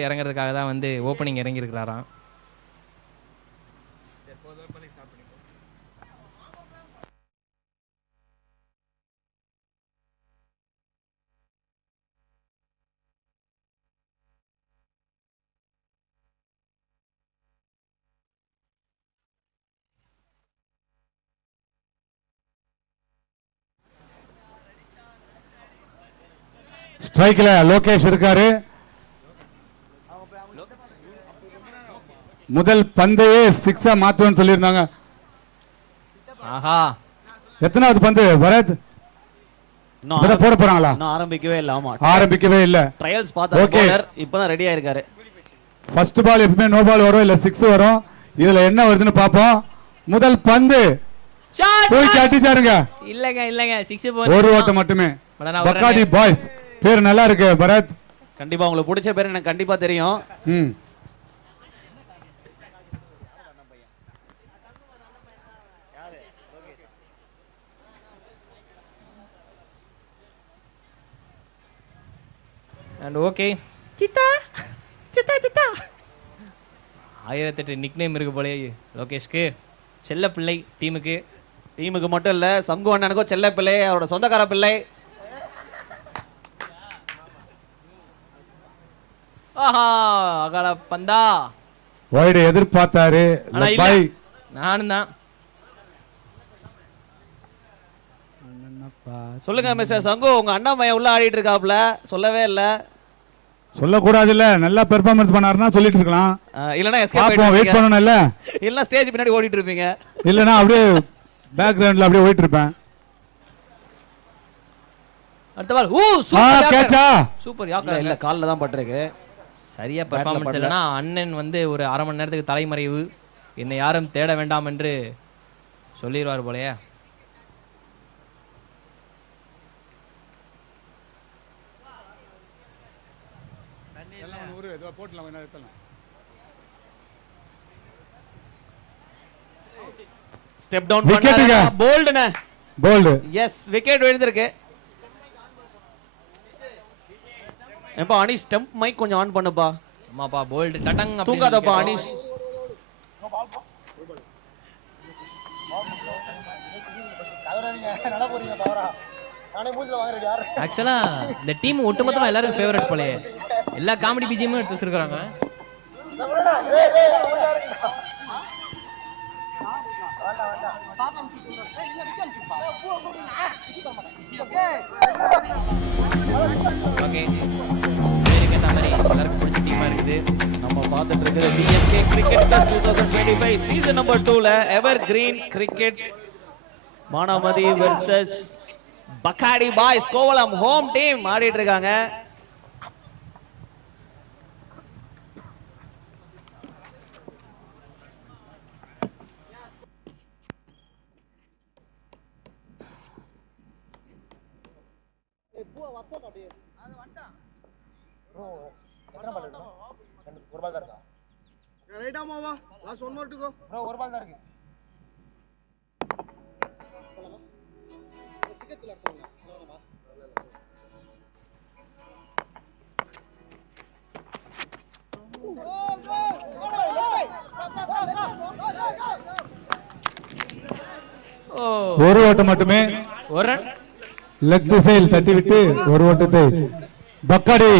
போட்டு இறங்குறதுக்காக தான் வந்து ஓப்பனிங் இறங்கியிருக்கிறாராம். ஸ்ட்ரைக்ல லோகேஷ் இருக்காரு. முதல் பந்தையே சிக்ஸா மாத்துவேன்னு சொல்லியிருந்தாங்க. ஆஹா, எத்தனாவது பந்து பரத்? போட போறாங்களா? ஆரம்பிக்கவே இல்ல. ஆமா, ஆரம்பிக்கவே இல்ல. ட்ரையல்ஸ் பார்த்தா பவுலர் இப்பதான் ரெடியா இருக்காரு. ஃபர்ஸ்ட் பால் எப்பவுமே நோ பால் வரும் இல்ல 6 வரும். இதுல என்ன வருதுன்னு பாப்போம். முதல் பந்து தூக்கி அடிச்சாருங்க. இல்லங்க 6 போன ஒரு ஓட்டம் மட்டுமே. பக்காடி பாய்ஸ் பேர் நல்லா இருக்கு பரத். கண்டிப்பா உங்களுக்கு பிடிச்ச பேர் எனக்கு கண்டிப்பா தெரியும். And okay, Siddha Siddha Siddha 1008 nickname இருக்கு போலே லோகேஷ்க்கு. செல்ல பிள்ளை டீமுக்கு மட்டும் இல்ல, சங்கு அண்ணனுக்கும் செல்ல பிள்ளை, அவரோட சொந்தக்கார பிள்ளை. ஆஹா, அகல பந்தா வைடு எதிர்பார்த்தாரு. நானும் தான். சொல்லுங்க மிஸ்டர் சங்கு, உங்க அண்ணா பையன் உள்ள ஆடிட்டு இருக்காப்ல, சொல்லவே இல்ல. சொல்லக்கூடாது இல்ல, நல்லா பெர்ஃபார்மன்ஸ் பண்ணாருன்னா சொல்லிட்டு இருக்கலாம். இல்லனா எஸ்கேப் வெயிட் பண்ணனும் இல்ல, இல்லனா ஸ்டேஜ் பின்னாடி ஓடிட்டு இருப்பீங்க. இல்லனா அப்படியே பேக்ரவுண்ட்ல அப்படியே ஓடிட்டு இருப்பேன். அடுத்த பால் சூப்பர் கேட்சா. சூப்பர் யாக்கர் இல்ல, கால்ல தான் பட்டிருக்கு. சரியா பெர்ஃபார்மன்ஸ் இல்லனா அண்ணன் வந்து ஒரு அரை மணி நேரத்துக்கு தலைமறைவு, என்னை யாரும் தேட வேண்டாம் என்று சொல்லிடுவார் போலயே. ஸ்டெப் டவுன் பண்ணாரு. போல்ட்னே, போல்ட். எஸ், விக்கெட் விழுந்திருக்கு. ஏப்பா அனிஷ், ஸ்டம்ப் மைக் கொஞ்சம் ஆன் பண்ணுப்பா. ஆமாப்பா, போல்ட் டடங் அப்படி தூங்காதப்பா அனிஷ். ஆக்சுவலா இந்த டீம் ஒட்டுமொத்தமா எல்லாரும் ஃபேவரட் போலயே. எல்லா காமெடி பிஜிஎம் எடுத்து வச்சிருக்காங்க. ஓகே, பேருக்கு ஏத்த மாதிரி எல்லாருக்கும் பிடிச்ச டீமா இருக்குது. நம்ம பார்த்துட்டு இருக்கிற DMK cricket plus 2025 season number 2ல evergreen cricket Manamathi versus Pakkadi boys Kovalam home team ஆடிட்டு இருக்காங்க. ஒரு பால் தான் இருக்கா? ரைட்டா மாவா, last one more to go. Bro ஒரு பால் தான் இருக்கு. ஒரு ஓட்டம் மட்டுமே. ஒரு ரன் லெக் திசையில் தட்டிவிட்டு ஒரு ஓட்டத்தை பக்காடி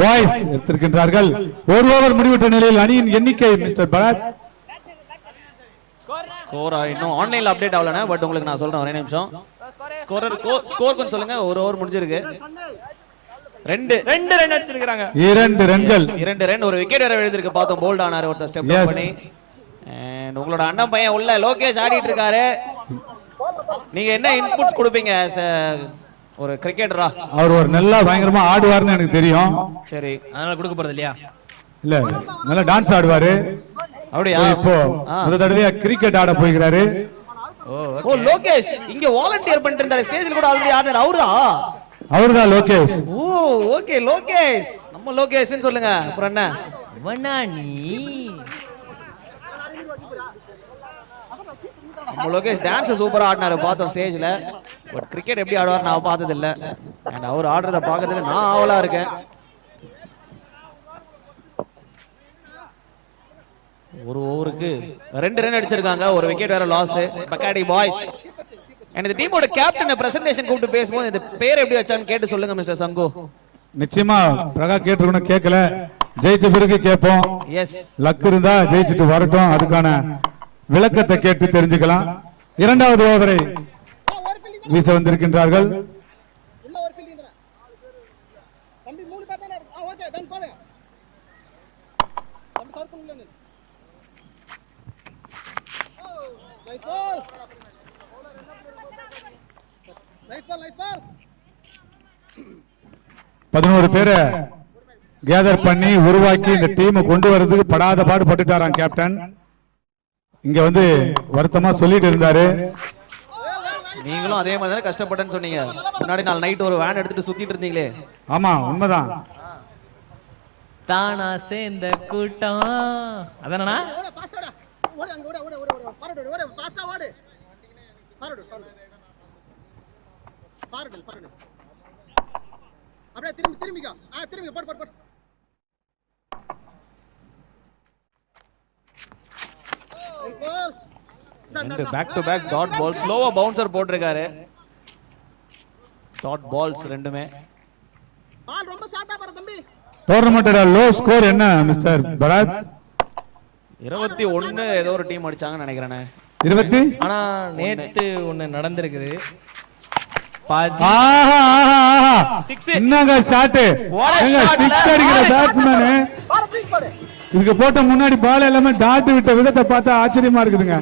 பாய்ஸ் எடுத்திருக்கின்றார்கள். ஒரு ஓவர் முடிவுற்ற நிலையில் அணியின் எண்ணிக்கை மிஸ்டர் பரத். ஸ்கோர் இன்னும் ஆன்லைன்ல அப்டேட் ஆகலனா, பட் உங்களுக்கு நான் சொல்றேன் ஒரே நிமிஷம். ஸ்கோர் கொஞ்சம் சொல்லுங்க. ஒரு ஓவர் முடிஞ்சிருக்கு. 2 ரன் அடிச்சிருக்காங்க. 2 ரன்கள். 2 ரன், ஒரு விக்கெட் வர விழுந்திருக்கு. பார்த்தோம் போல்ட் ஆனார் ஒருத்தர் ஸ்டெப் டவுன் பண்ணி. அண்ட் உங்களோட அண்ணன் பையன் உள்ள லோகேஷ் ஆடிட்டு இருக்காரு. நீங்க என்ன இன்புட்ஸ் கொடுப்பீங்க ஒரு கிரிக்கெட்டரா? அவர் ஒரு நல்லா பயங்கரமா ஆடுவார்னு எனக்கு தெரியும். சரி, அதனால கொடுக்க போறது இல்லையா? இல்ல, நல்லா டான்ஸ் ஆடுவாரு. அப்படியே இப்போ முதல் தடவையா கிரிக்கெட் ஆட போகிறாரு. ஓ லோகேஷ் இங்க வாலண்டியர் பண்ணிட்டு இருந்தாரு. ஸ்டேஜ்ல கூட ஆல்ரெடி ஆடுறாரு. அவர்தான் லோகேஷ். ஓ ஓகே, லோகேஷ் நம்ம லோகேஷ்னு சொல்லுங்க. அப்புறம் என்ன வண்ணானி நம்ம லோகேஷ் டான்ஸ் சூப்பரா ஆடினாரு பார்த்தோம் ஸ்டேஜ்ல. பட் கிரிக்கெட் எப்படி ஆடுவார் நான் பார்த்தது இல்ல. அண்ட் அவர் ஆடுறத பார்க்கிறதுக்கு நான் ஆவலா இருக்கேன். ஒரு ஓவருக்கு 2 ரன் அடிச்சிருக்காங்க, ஒரு விக்கெட் வேற லாஸ். பக்காடி பாய்ஸ். இந்த டீமோட கேப்டன் பிரசன்டேஷன் கூப்பிட்டு பேசும்போது இந்த பேர் எப்படி வச்சான்னு கேட்டு சொல்லுங்க மிஸ்டர் சங்கு. நிச்சயமா பிரகா கேட்டிருக்கணும், கேட்கல, ஜெயிச்ச பிறகு கேட்போம். எஸ், லக் இருந்தா ஜெயிச்சுட்டு வரட்டும், அதுக்கான விளக்கத்தை கேட்டு தெரிஞ்சுக்கலாம். இரண்டாவது ஓவரை வீச வந்திருக்கின்றார்கள். தம்பி 3 பேட் தான. ஓகே டன் பாரு. தம்பி சர்க்கிள் இல்ல. Nice ball. Nice ball. 11 பேரை கேதர் பண்ணி உருவாக்கி இந்த டீமை கொண்டு வரதுக்கு படாத பாடு பட்டுட்டாராம் கேப்டன். இங்க வந்து வருத்தமா சொல்லிட்டு இருந்தாரு. நீங்களும் அதே மாதிரி தானே கஷ்டப்பட்டேன்னு சொன்னீங்க. முன்னாடி நாள் நைட் ஒரு வேன் எடுத்துட்டு சுத்திட்டு இருந்தீங்களே. ஆமா, உண்மைதான். தானா சேர்ந்த கூட்டம் அதானண்ணா. ஓடு பாஸ்டா. ஓடு அங்க ஓடு. பாருடு பாஸ்டா ஓடு. பாருடு. அப்படியே திரும்பிக்கா. திரும்பி போடு. ரெண்டு back to back dot ball, ஸ்லோவா பவுன்சர் போட்டிருக்காரு. டாட் பால்ஸ் ரெண்டுமே. பால் ரொம்ப ஷார்ட்டா பாரு தம்பி. டோர்னமெண்டோட லோ ஸ்கோர் என்ன மிஸ்டர் பரத்? 21 ஏதோ ஒரு டீம் அடிச்சாங்கன்னு நினைக்கிறேன். 20. ஆனா நேத்து ஒண்ணு நடந்திருக்குது. என்னங்க ஷாட், சிக்ஸ் அடிக்கிற பேட்ஸ்மேன். இதுக்கு போட்ட முன்னாடி பால் எல்லாமே டாட் விட்ட விதத்தை பார்த்தா ஆச்சரியமா இருக்குதுங்க.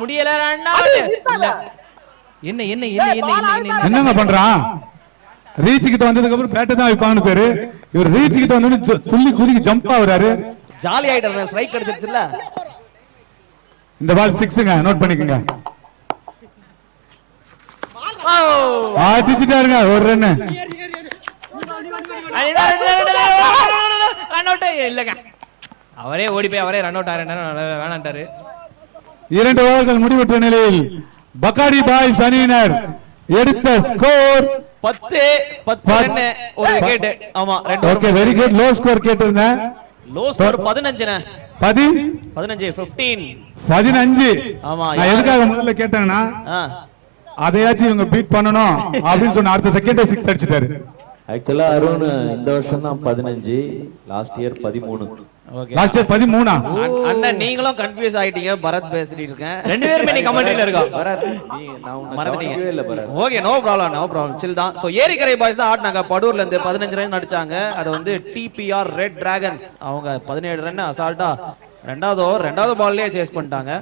முடியல. என்னங்க பண்றான்? ரீச் கிட்ட வந்ததுக்கு அப்புறம் பேட்டை தான் வைப்பான்னு பேரு. இவர் ரீச் கிட்ட வந்து துள்ளி குதிக்கு ஜம்ப் ஆகுறாரு. ஜாலி ஆயிட்டாரு. ஸ்ட்ரைக் அடிச்சிருச்சுல. இந்த பால் 6ங்க, நோட் பண்ணிக்கங்க. அடிச்சிட்டாருங்க ஒரு ரன். இல்லங்க, அவரே ஓடி போய் அவரே ரன் அவுட் வேணான்ட்டாரு. 2 ஓவர்கள் முடிவுற்ற நிலையில் பக்காடி பாய்ஸ் அணியினர் எடுத்த ஸ்கோர் 10 ஒரு விக்கெட். ஆமா, okay, very good. Low score கேட்டிருந்தேன். Low score 15. 15. ஆமா, நான் எதுக்காக முதல்ல கேட்டேன்னா அதையாச்சும் இவங்க பீட் பண்ணணும் அப்படின்னு சொன்ன அடுத்த செகண்டே 6 அடிச்சிட்டாரு. ஆக்சுவலா அருண் இந்த வருஷம் தான் 15, லாஸ்ட் இயர் 13. Last year 13. அண்ணா நீங்களும் கன்ஃபியூஸ் ஆயிட்டீங்க. பரத் பேசிட்டு இருக்கேன். ரெண்டு பேருமே நீ கமெண்ட்ல இருக்கா? பரத் நீ நான் உன்னை மறந்துட்டீங்க இல்ல பரத். ஓகே, நோ ப்ராப்ளம் சில் தான். சோ ஏரிக்கரை பாய்ஸ் தான் ஆடுனாங்க. படூர்ல இருந்து 15 ரன் அடிச்சாங்க. அது வந்து டிபிஆர் ரெட் டிராகன்ஸ் அவங்க 17 ரன் அசால்ட்டா ரெண்டாவது பால்லயே சேஸ் பண்ணிட்டாங்க.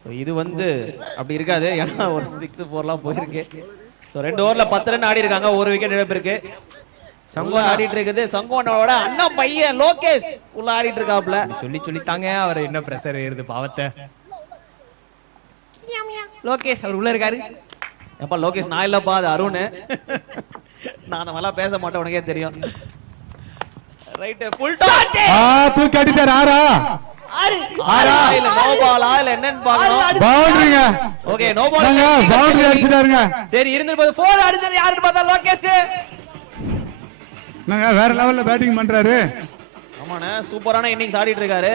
சோ இது வந்து அப்படி இருக்காது, ஏன்னா ஒரு 6-4லாம் போயிருக்கு. சோ 2 ஓவர்ல 10 ரன் ஆடி இருக்காங்க. ஒரு விக்கெட் இழப்பு இருக்கு. சங்கோன் ஆடிட்டு இருக்குது. சங்கோனோட அண்ணா பையன் லோகேஷ் உள்ள ஆடிட்டு இருக்காப்ல. சொல்லி தாங்க அவர் என்ன பிரஷர் ஏறுது பாவத்தை. லோகேஷ் அவர் உள்ள இருக்காரு. எப்பா லோகேஷ் நான் இல்லப்பா, அது அருண். நான் அந்த மாதிரிலாம் பேச மாட்டேன், உனக்கே தெரியும். Right, full dot. தூக்கி அடிச்சார். ஆறா இல்ல நோ பாலா இல்ல என்னன்னு பாக்கணும். பவுண்டரிங்க. Okay, no ball. பவுண்டரி அடிச்சிட்டாருங்க. சரி, இருந்திருப்பது 4 அடிச்சது யாருன்னு பார்த்தா லோகேஷ். நாங்க வேற லெவல்ல பேட்டிங் பண்றாரு. ஆமாண்ணே, சூப்பரான இன்னிங்ஸ் ஆடிட்டு இருக்காரு.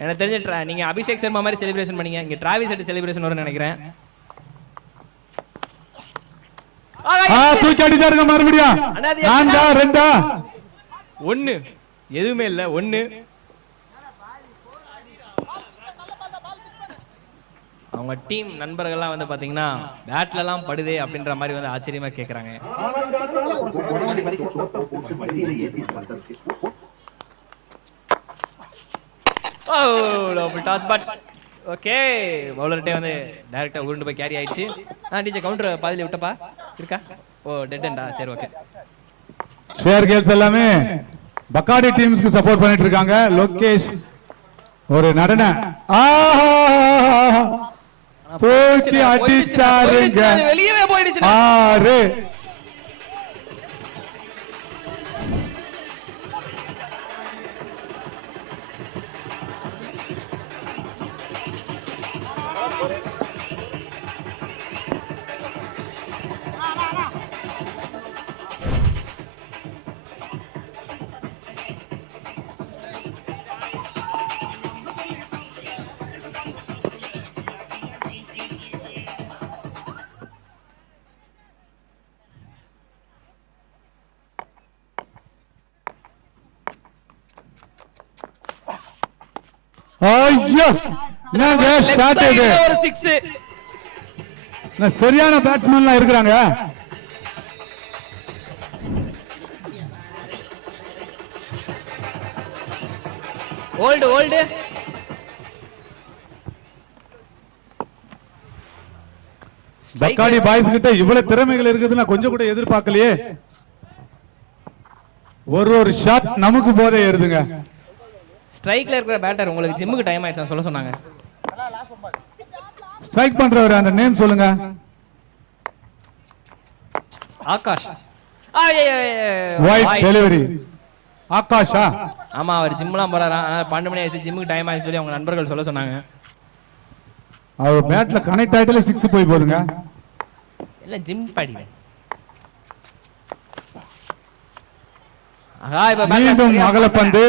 எனக்கு தெரிஞ்சு நீங்க அபிஷேக் சர்மா மாதிரி செலிப்ரேஷன் பண்ணீங்க. இங்க டிராவிஸ் ஹெட் செலிப்ரேஷன் வரும்னு நினைக்கிறேன். தூக்கி அடிச்சாருங்க மறுபடியும். 4 1 எதுவுமே இல்ல. 1 அவங்க டீம் நண்பர்கள்லாம் வந்து பாத்தீங்கன்னா பேட்ல எல்லாம் படுதே அப்படின்ற மாதிரி வந்து ஆச்சரியமா கேக்குறாங்க. ஓகே, பவுலர்ட்டே வந்து டைரக்டா உருண்டு போய் கேரி ஆயிடுச்சு. டிஜே கவுண்டர் பாதியில விட்டப்பா இருக்கா? ஓ டெட் எண்டா. சரி, ஓகே. ஷேர் கேர்ள்ஸ் எல்லாமே பக்காடி டீம்ஸ்க்கு சப்போர்ட் பண்ணிட்டு இருக்காங்க. லோகேஷ் ஒரு நடன தூக்கி அடிச்சாருங்க. வெளியவே போயிடுச்சு. 6 ஐயோ என்னங்க ஷாட் இது. ஒரு 6. சரியான பேட்ஸ்மேன்லாம் இருக்கிறாங்க. ஓல்டு பக்காடி பாய்ஸ் கிட்ட இவ்வளவு திறமைகள் இருக்குதுன்னா கொஞ்சம் கூட எதிர்பார்க்கலையே. ஒரு ஷாட் நமக்கு போதே ஏறுதுங்க. ஸ்ட்ரைக்ல இருக்கிற பேட்டர் உங்களுக்கு ஜிம்முக்கு டைம் ஆயிடுச்சு சொல்ல சொன்னாங்க. ஸ்ட்ரைக் பண்றவர் அந்த நேம் சொல்லுங்க. ஆகாஷ். Wide delivery. ஆகாஷா? ஆமா, அவர் ஜிம்லாம் போறாரா. 12 மணி ஆயிடுச்சு, ஜிம்முக்கு டைம் ஆயிடுச்சு சொல்லி அவங்க நண்பர்கள் சொல்ல சொன்னாங்க. அவர் பேட்ல கனெக்ட் ஆயிட்டல 6 போய் போடுங்க. இல்ல ஜிம் படிங்க. ஆஹா, இப்ப மீண்டும் அகல பந்து.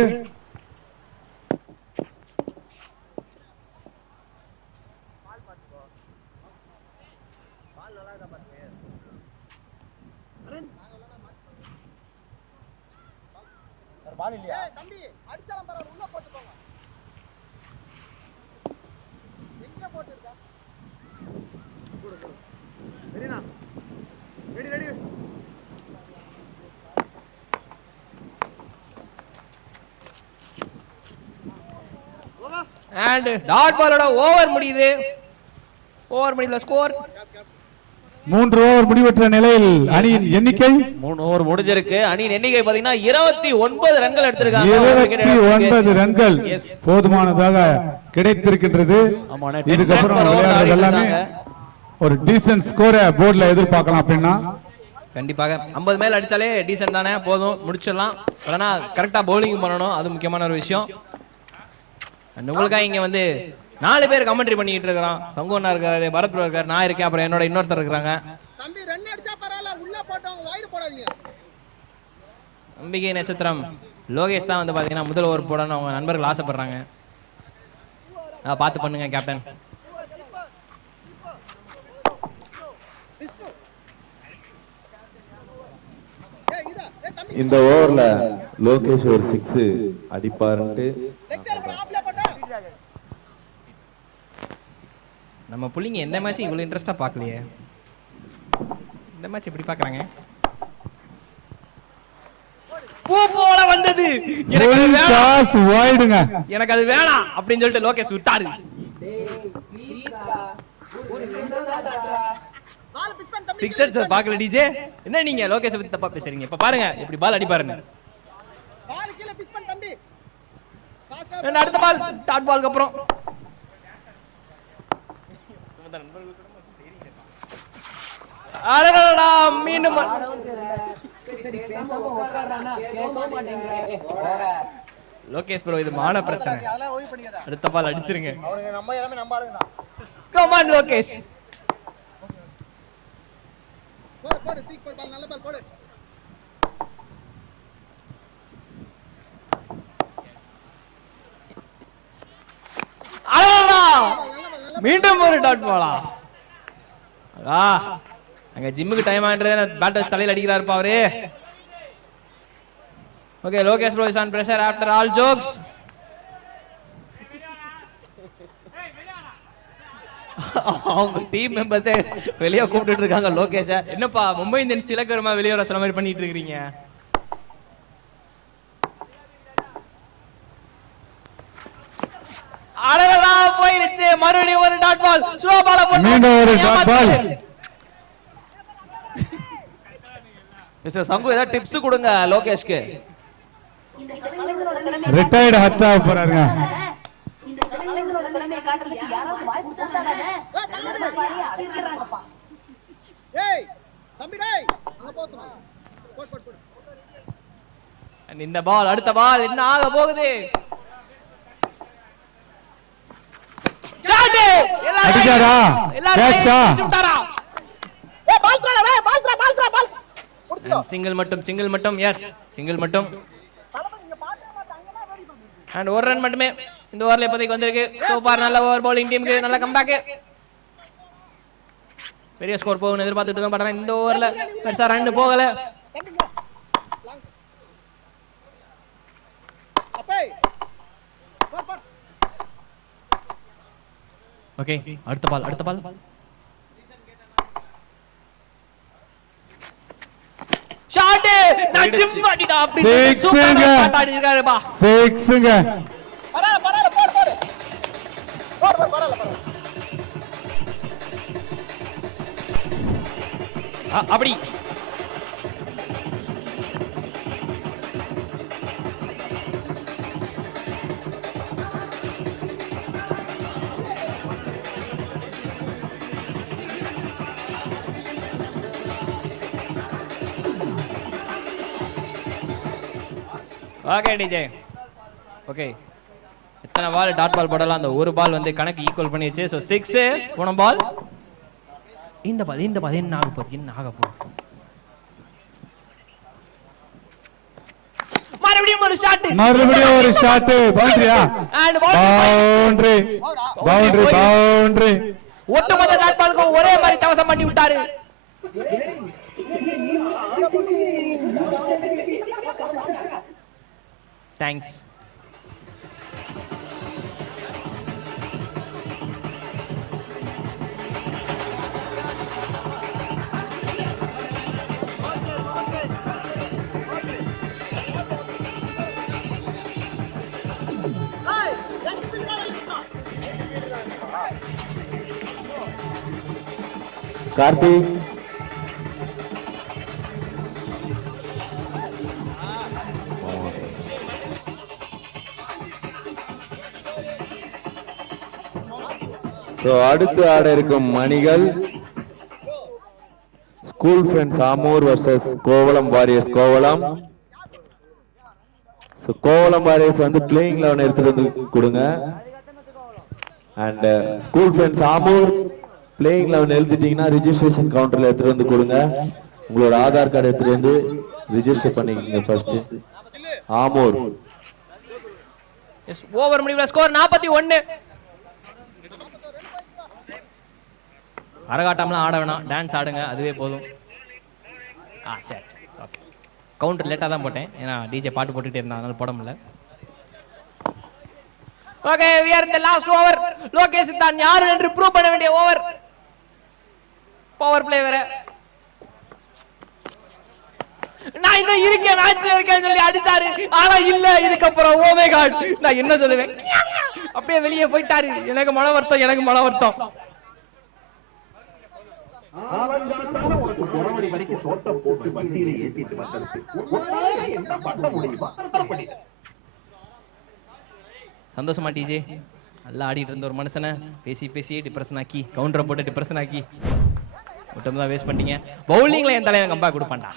பால் இல்லையா தம்பி? அடிச்சாலும் பரவாயில்லை, உள்ள போட்டுக்கோங்க. எங்க போட்டுருக்க? ரெடினா? ரெடி. அண்ட் டாட் பாலோட ஓவர் முடியுது. ஸ்கோர் 3 ஓவர் முடிவற்ற நிலையில் அணியின் எண்ணிக்கை 3 ஓவர் முடிஞ்சிருக்கு. அணியின் எண்ணிக்கை பாத்தீங்கன்னா 29 ரன்கள் எடுத்திருக்காங்க. 29 ரன்கள் போதுமானதாக கிடைத்திருக்கின்றது. இதுக்கப்புறம் விளையாடுறது எல்லாமே ஒரு டீசன்ட் ஸ்கோரை போர்டுல எதிர்பார்க்கலாம். அப்படின்னா கண்டிப்பாக 50 மேல அடிச்சாலே டீசன்ட் தானே, போதும் முடிச்சிடலாம். ஆனா கரெக்டா பவுலிங் பண்ணணும், அது முக்கியமான ஒரு விஷயம். உங்களுக்காக இங்க வந்து 4 பேர் கமெண்ட்ரி பண்ணிட்டு இருக்கிறோம். சங்கோனா இருக்காரு, பரத் இருக்காரு, நான் இருக்கேன், அப்புறம் என்னோட இன்னொருத்தர் இருக்காங்க. தம்பி ரன் அடிச்சா பரவாயில்லை, உள்ள போட்டவங்க வைடு போடாதீங்க. நம்பிக்கை நட்சத்திரம் லோகேஷ் தான் வந்து பாத்தீங்கன்னா முதல் ஓவர் போடணும் அவங்க நண்பர்கள் ஆசைப்படுறாங்க. பார்த்து பண்ணுங்க கேப்டன். இந்த ஓவர்ல லோகேஷ் ஒரு 6 அடிப்பாருன்ட்டு நம்ம புள்ளிங்க எந்த மேட்ச் இவ்வளவு இன்ட்ரெஸ்டா பார்க்கலையே. இந்த மேட்ச் எப்படி பார்க்கறாங்க? பூ போல வந்தது. எனக்கு அது வேணாம் அப்படின்னு சொல்லிட்டு லோகேஷ் விட்டாரு. சிக்ஸர்ஸ் பார்க்கல டிஜே. என்ன நீங்க லோகேஷ் பத்தி தப்பா பேசுறீங்க? இப்ப பாருங்க எப்படி பால் அடிப்பாருன்னு. பால் கீழ பிச் பண்ணு தம்பி. அடுத்த பால் டாட் பாலுக்கு அப்புறம் அடடா மீண்டும் லோகேஷ் ப்ரோ இது மான பிரச்சனை. அடுத்த பால் அடிச்சிருங்க. அவனுங்க நம்ம எல்லாமே நம்ம ஆளுங்க. Come on Lokesh. போடு தீக் போடு, பால் நல்ல பால் போடு. அடடா மீண்டும் ஒரு டாட் பாலா. அங்க ஜிம்முக்கு டைம் ஆயிடுறது, பேட்டர்ஸ் தலையில அடிக்கிறாருப்பா அவரு. Okay, Lokesh bro is on pressure after all jokes. அவங்க டீம் மெம்பர்ஸே வெளியே கூப்பிட்டு இருக்காங்க லோகேஷ. என்னப்பா மும்பை இந்தியன்ஸ் திலக்கரமா வெளியே வர சொல்ல மாதிரி பண்ணிட்டு இருக்கீங்க? அடடா போயிருச்சு. மறுபடியும் ஒரு டாட் பால். ஸ்லோ பால போட்டு மீண்டும் ஒரு டாட் பால். மிஸ்டர் சங்கு ஏதாவது டிப்ஸ் கொடுங்க லோகேஷ்க்கு. ரிட்டையர்ட் ஹட் ஆஃப் போறாருங்க. கலைஞரோட திறமையை காட்டுறதுக்கு யாராவது வாய்ப்பு கொடுத்தாதானே அடிக்கிறாங்கப்பா. ஏய் தம்பி டேய் அங்க போடு. இந்த பால் அடுத்த பால் என்ன ஆக போகுது? ஷாட்! அடிச்சாரா? கேட்சா? ஏய் பால் ட்ரா டேய் பால் ட்ரா பால். சிங்கிள் மட்டும் எஸ் சிங்கிள் மட்டும். அண்ட் ஒரு ரன் மட்டுமே இந்த ஓவர்ல இப்போதைக்கு வந்திருக்கு. சோ ஃபார் நல்ல ஓவர் பவுலிங் டீமுக்கு நல்ல கம்பேக். பெரிய ஸ்கோர் போகும்னு எதிர்பார்த்துட்டு தான் பண்றேன். இந்த ஓவர்ல பெருசா ரன் போகல. ஓகே அடுத்த பால் ஷாட் நஜிம் பாடிடா அப்படி சூப்பரா ஷாட் அடிச்சிருக்காரு பா. சிக்ஸ்ங்க. பரவாயில்ல போடு. பரவாயில்ல. அப்படி ஓகே டிஜே ஓகே எத்தனை பால் டாட் பால் போடலாம்? அந்த ஒரு பால் வந்து கணக்கு ஈக்குவல் பண்ணிடுச்சு. ஸோ 6 போன பால். இந்த பால் என்ன ஆக போகுது? மறுபடியும் ஒரு ஷாட். பவுண்டரியா? பவுண்டரி. ஒட்டுமொத்த டாட் பாலுக்கும் ஒரே மாதிரி தவசம் பண்ணி விட்டாரு. தேங்க்ஸ். கார்த்திக் அடுத்து ஆட இருக்கும் மணிகள் school friends Aamur versus Kovalam warriors. Kovalam warriors வந்து பிளேயிங் 11 எடுத்துட்டு வந்து கொடுங்க. And school friends Aamur playing 11 எழுதிட்டீங்கன்னா ரிஜிஸ்ட்ரேஷன் கவுண்டர்ல எடுத்துட்டு வந்து கொடுங்க. உங்களோட ஆதார் கார்டு எடுத்துட்டு வந்து ரிஜிஸ்டர் பண்ணிக்கங்க ஃபர்ஸ்ட். ஆமூர் ஓவர் முடிவுல ஸ்கோர் 41. அரகாட்டம்லாம் ஆட வேணாம், டான்ஸ் ஆடுங்க, அதுவே போதும். சரி ஓகே. கவுண்டர் லேட்டாக தான் போட்டேன், ஏன்னா டிஜே பாட்டு போட்டுகிட்டே இருந்தா, அதனால போட முடியல. Okay, we are in the last over. Lokesh தான் யாரு என்று ப்ரூவ் பண்ண வேண்டிய ஓவர். பவர் பிளே வேற. நான் இன்னும் இருக்கேன், மேட்ச்ல இருக்கேன்னு சொல்லி அடிச்சாரு. ஆனா இல்ல, இதுக்கப்புறம் ஓ மை காட், நான் என்ன சொல்லுவேன்? அப்படியே வெளியே போயிட்டாரு. எனக்கு மன வருத்தம். சந்தோஷமா டிஜே? நல்லா ஆடிட்டு இருந்த ஒரு மனுஷனை பேசியே டிப்ரெஷன் ஆக்கி, கவுண்டரை போட்டு டிப்ரெஷன் ஆக்கி மட்டும் தான் வேஸ்ட் பண்ணிட்டீங்க. பவுலிங்ல என் தலைவன் கம்பா கொடுப்பான்டா.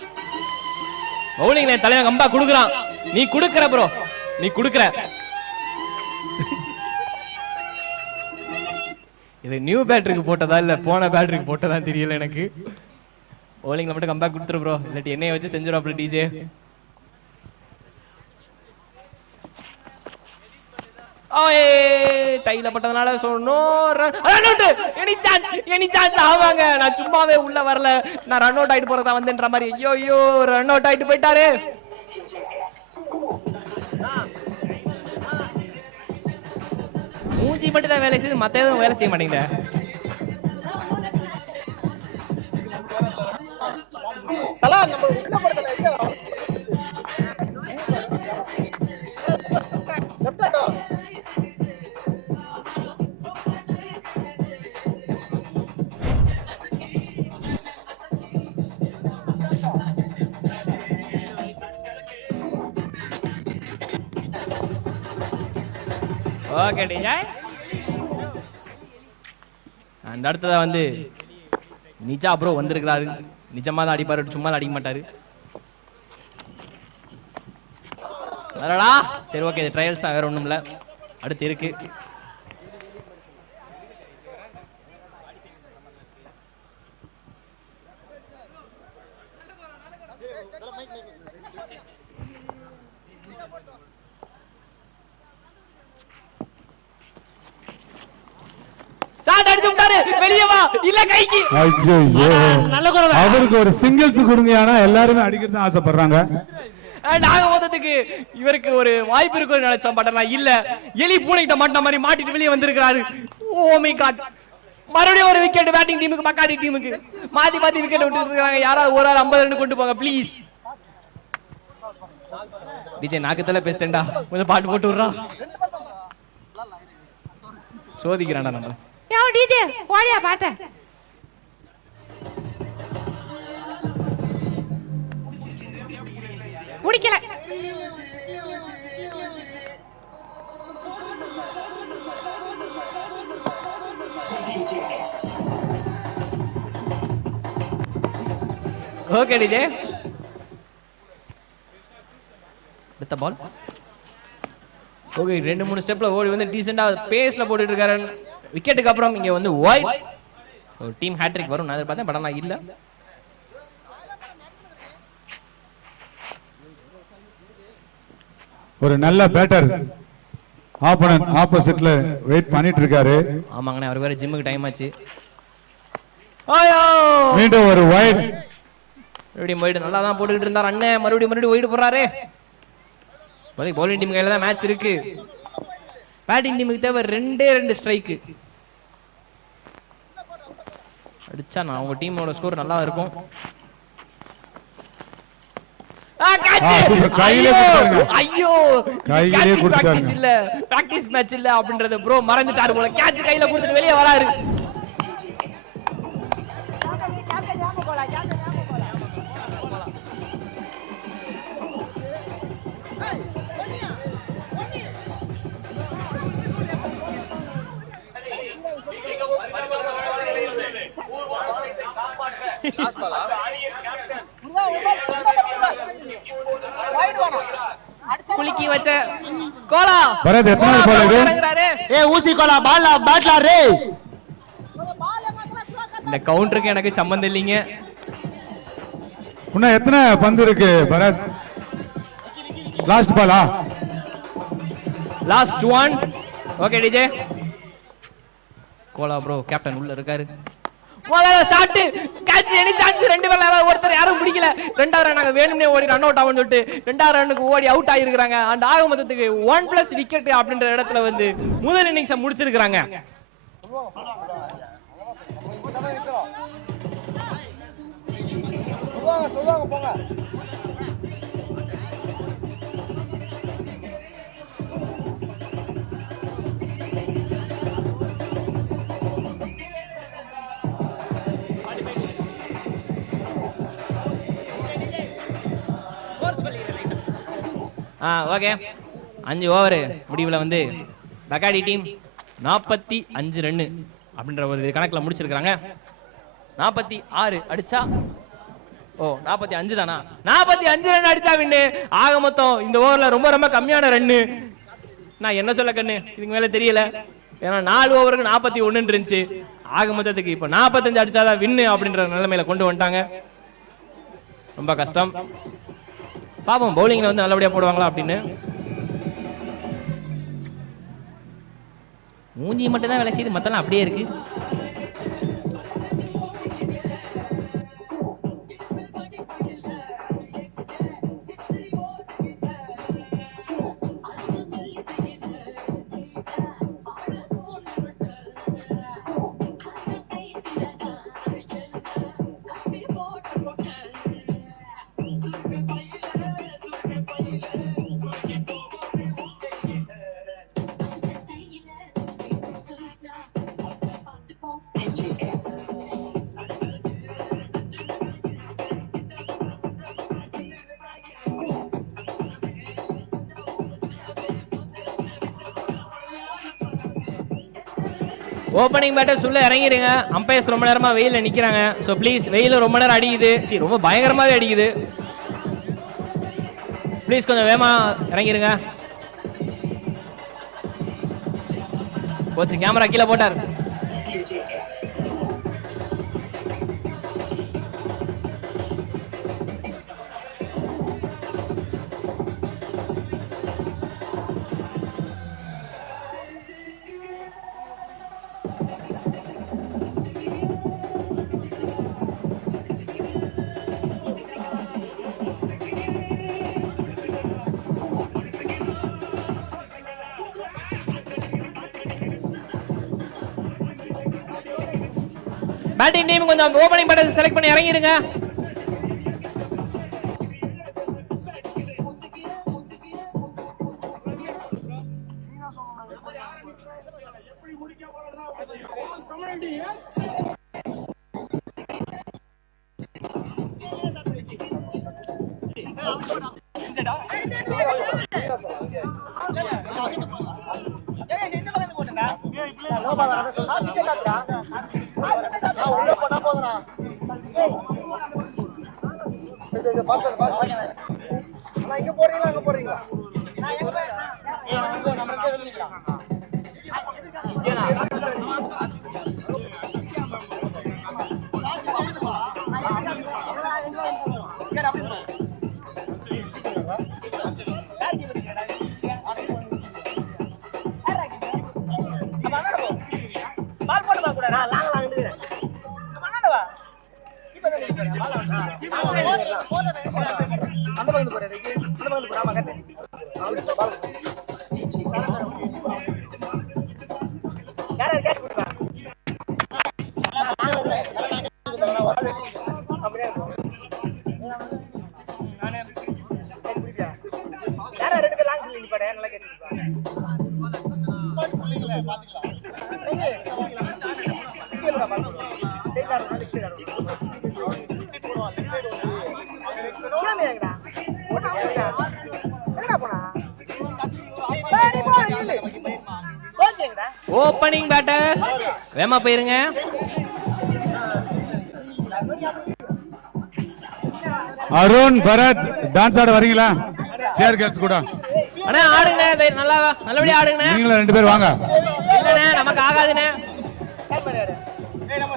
பவுலிங்ல என் தலைவன் கம்பா கொடுக்குறான். நீ கொடுக்குற ப்ரோ, நீ கொடுக்குற. இது நியூ பேட்டரிக்கு போட்டதா இல்ல போன பேட்டரிக்கு போட்டதா தெரியல எனக்கு. பவுலிங்ல மட்டும் கம்பேக் கொடுத்துரு ப்ரோ, இல்லாட்டி என்னைய வச்சு செஞ்சிருவாப்ல டிஜே. தையில பட்டதுனால எனி சான்ஸ் ஆவாங்க. நான் சும்மாவே உள்ள வரல, நான் ரன் அவுட் ஆயிட்டு போறதா வந்துன்ற மாதிரி. ஐயோ ரன் அவுட் ஆயிட்டு போயிட்டாரு. மூஞ்சி மட்டும் தான் வேலை செய்யுது, மத்த எதுவும் வேலை செய்ய மாட்டேங்குது. ஓகே டிஜே, அந்த இடத்துல வந்து நிஜா ப்ரோ வந்திருக்கிறாரு. நிஜமா தான் அடிப்பாரு, சும்மா அடிக்க மாட்டாரு. வரடா. சரி ஓகே, இது ட்ரையல்ஸ் தான், வேற ஒண்ணும் இல்ல. அடுத்து இருக்கு. வெளியே வா, இல்ல கைக்கு. அவருக்கு ஒரு சிங்கிள்ஸ் கொடுங்க, ஆனா எல்லாருமே அடிக்கிறது ஆசைப்படுறாங்க. நாங்க மொத்தத்துக்கு இவருக்கு ஒரு வாய்ப்பு இருக்குன்னு நினைச்சோம், பட் ஆனா இல்ல. எலி பூனைகிட்ட மாட்டின மாதிரி மாட்டிட்டு வெளியே வந்திருக்கிறாரு. Oh my god. மறுபடியும் ஒரு விக்கெட் பேட்டிங் டீமுக்கு, பக்காடி டீமுக்கு மாத்தி மாத்தி விக்கெட் விட்டுட்டு இருக்காங்க. யாராவது ஒரு ஆள் 50 ரன் கொண்டு போங்க ப்ளீஸ். டிஜே நாக்கத்துல பேசிட்டேன்டா, கொஞ்சம் பாட்டு போட்டு விடுறா. சோதிக்கிறான்டா நம்ம. யோ டிஜே ஓடியா பாட்ட. முடிக்கல. Okay DJ. அடுத்த பால். ஓகே, 2-3 ஸ்டெப்ல ஓடி வந்து டீசெண்டா பேஸ்ல போட்டுட்டு இருக்காரு. விக்கெட்டுக்கு அப்புறம் இங்க வந்து வைட். சோ டீம் ஹேட்ரிக் வரும் நான் எதிர்பார்த்தேன், பட் ஆனா இல்ல. ஒரு நல்ல பேட்டர் ஆப்போனன்ட் ஆப்போசிட்ல வெயிட் பண்ணிட்டு இருக்காரு. ஆமாங்கண்ணே, அவர் வேற ஜிம்முக்கு டைம் ஆச்சு. மீண்டும் ஒரு வைட். மறுபடியும் வைட் நல்லா தான் போட்டுக்கிட்டு இருந்தார் அண்ணன். மறுபடியும் வைட் போடுறாரு. பவுலிங் டீம் கையில தான் மேட்ச் இருக்கு. பேட்டிங் டீமுக்கு தேவை 2 ஸ்ட்ரைக்கு அடிச்சா நான் அவங்க டீமோட ஸ்கோர் நல்லா இருக்கும். ஐயோ, கையிலே கொடுத்தாங்க. இல்ல பிராக்டீஸ் மேட்ச் இல்ல அப்படின்றது ப்ரோ மறந்துட்டாரு போல. கேட்ச் கையில கொடுத்துட்டு வெளியே வராரு. குலுக்கி வச்ச கோலா பரத் எத்தனை பால் இது? ஏய் ஊசி கோலா பால்ல பேட்ல ரே. இந்த கவுண்டருக்கு எனக்கு சம்பந்தம் இல்லைங்க. இன்னும் எத்தனை பந்து இருக்கு பரத்? லாஸ்ட் பாலா? Last one. Okay DJ. Kola bro captain உள்ள இருக்காரு. முதல்ல ஷாட் கேட்ச் எனி சான்ஸ். 2 பேர்ல ஒருத்தர் யாரும் பிடிக்கல. 2வது ரன் நாங்க வேணும்னே ஓடி ரன் அவுட் ஆகும்னு சொல்லிட்டு 2வது ரன்னுக்கு ஓடி அவுட் ஆகிருக்காங்க. அண்ட் ஆக மொத்தத்துக்கு 1+ விக்கெட் அப்படின்ற இடத்துல வந்து முதல் இன்னிங்ஸை முடிச்சிருக்காங்க. ஓகே, 5 ஓவர் முடிவில் வந்து பகாடி டீம் 45 ரன் அப்படின்ற ஒரு கணக்கில் முடிச்சிருக்காங்க. 46 அடிச்சா 45 தானா? 45 ரன் அடிச்சா வின்னு. ஆக மொத்தம் இந்த ஓவர்ல ரொம்ப ரொம்ப கம்மியான ரன்னு. நான் என்ன சொல்ல கண்ணு, இதுக்கு மேல தெரியல. ஏன்னா 4 ஓவருக்கு 41 இருந்துச்சு. ஆக மொத்தத்துக்கு இப்ப 45 அடிச்சாதான் வின்னு அப்படின்ற நிலைமையில கொண்டு வந்துட்டாங்க. ரொம்ப கஷ்டம். பாப்போம் பவுலிங்ல வந்து நல்லபடியா போடுவாங்களா அப்படின்னு. மூஞ்சி மட்டும் தான் வேலை செய்யுது, மத்தெல்லாம் அப்படியே இருக்கு. ஓப்பனிங் பேட்டர்ஸ் உள்ள இறங்கிருங்க. அம்பையர்ஸ் ரொம்ப நேரமா வெயில்ல நிக்கிறாங்க. ஸோ ப்ளீஸ், வெயில் ரொம்ப நேரம் அடிக்குது, சரி ரொம்ப பயங்கரமாவே அடிக்குது. ப்ளீஸ் கொஞ்சம் வேகமா இறங்கிருங்க. கோச் கேமரா கீழே போட்டார். பேட்டிங் டீம் கொஞ்சம் ஓபனிங் பேட்டர்ஸ் செலக்ட் பண்ணி இறங்கிருங்க. ஓப்பனிங் பேட்டர்ஸ் வேமா போயிருங்க. அருண், பரத் டான்ஸ் ஆட வரீங்களா? சேர் கேர்ள்ஸ் கூட அண்ணா ஆடுங்க, நல்லா நல்லபடியா ஆடுங்க. நீங்களா 2 பேர் வாங்க. இல்லண்ணே நமக்கு ஆகாதுண்ணே.